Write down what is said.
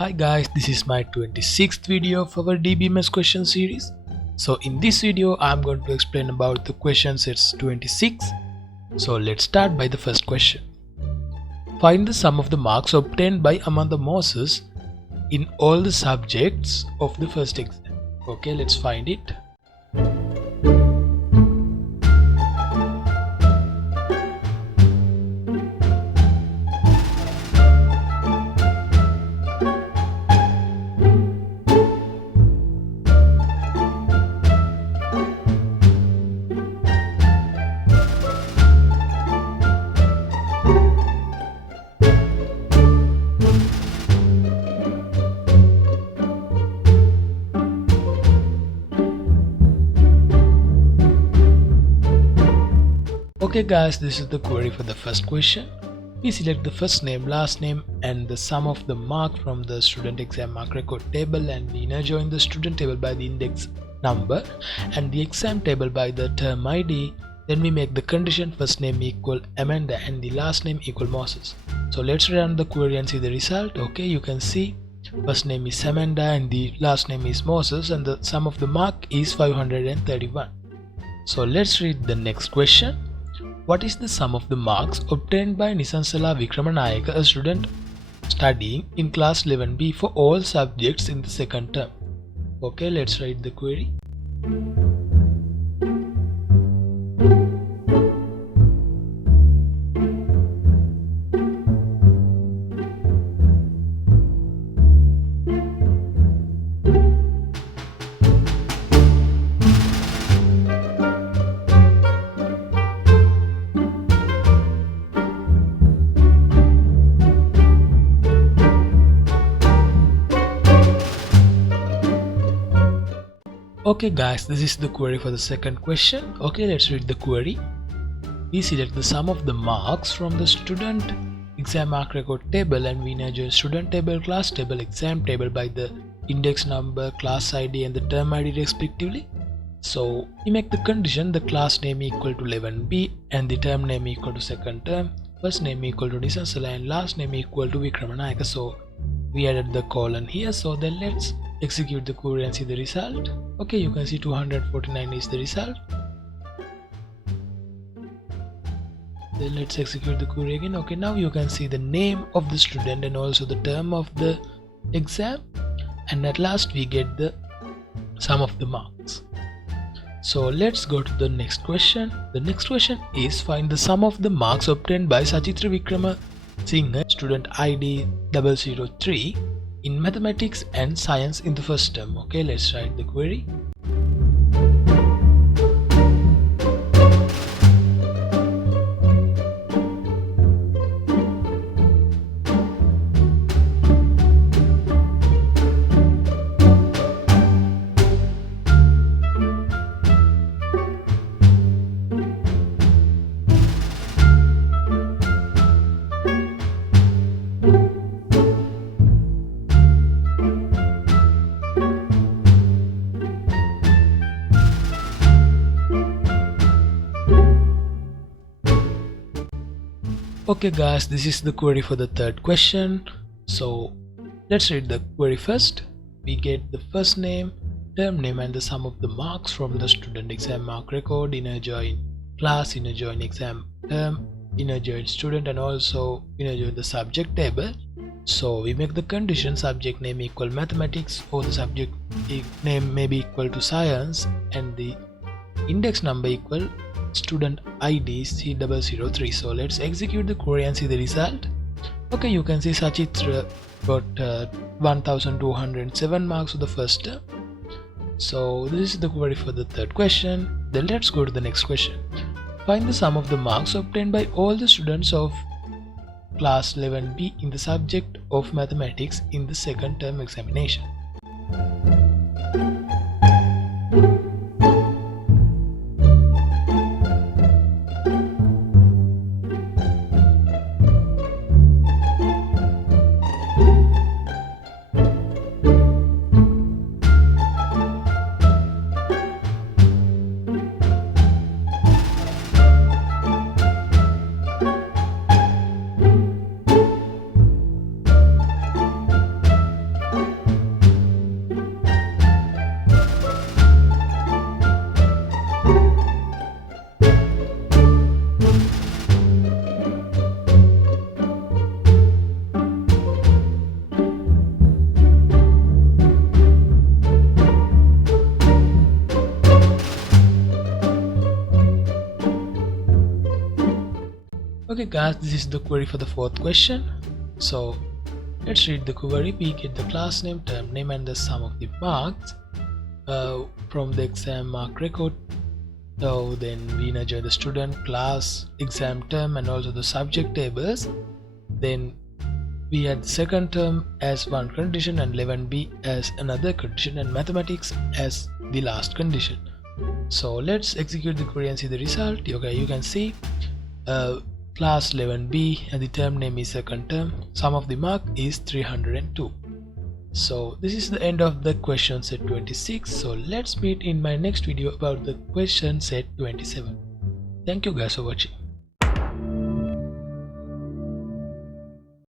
Hi guys, this is my 26th video of our DBMS question series. So in this video I'm going to explain about the question sets 26. So let's start by the first question. Find the sum of the marks obtained by Amanda Moses in all the subjects of the first exam. Okay, let's find it. Okay guys, this is the query for the first question. We select the first name, last name and the sum of the mark from the student exam mark record table, and we inner join the student table by the index number and the exam table by the term ID. Then we make the condition first name equal Amanda and the last name equal Moses. So let's run the query and see the result. Okay, you can see first name is Amanda and the last name is Moses and the sum of the mark is 531. So let's read the next question. What is the sum of the marks obtained by Nisansala Vikramanayaka, a student studying in class 11B for all subjects in the second term? Okay, let's write the query. Okay guys, this is the query for the second question. Okay, let's read the query. We select the sum of the marks from the student exam mark record table and we inner join student table, class table, exam table by the index number, class ID and the term ID respectively. So we make the condition the class name equal to 11B and the term name equal to second term, first name equal to Nisansala and last name equal to Vikramanayaka. So we added the colon here. So then let's execute the query and see the result. Okay, you can see 249 is the result. Then let's execute the query again. Okay, now you can see the name of the student and also the term of the exam, and at last we get the sum of the marks. So let's go to the next question. The next question is find the sum of the marks obtained by Sachitra Vikrama Singh, student ID 003 in mathematics and science in the first term. Okay, let's write the query. Okay guys, this is the query for the third question. So let's read the query first. We get the first name, term name and the sum of the marks from the student exam mark record, inner join class, inner join exam term, inner join student and also inner join the subject table. So we make the condition subject name equal mathematics or the subject name may be equal to science and the index number equal student ID C003. So let's execute the query and see the result. Okay, you can see Sachitra got 1207 marks for the first term. So this is the query for the third question. Then let's go to the next question. Find the sum of the marks obtained by all the students of class 11B in the subject of mathematics in the second term examination. Okay guys, this is the query for the fourth question. So let's read the query. We get the class name, term name and the sum of the marks from the exam mark record. So then we enjoy the student, class, exam term and also the subject tables. Then we had the second term as one condition and 11b as another condition and mathematics as the last condition. So let's execute the query and see the result. Okay, you can see class 11b and the term name is second term. Sum of the mark is 302. So this is the end of the question set 26. So let's meet in my next video about the question set 27. Thank you guys for watching.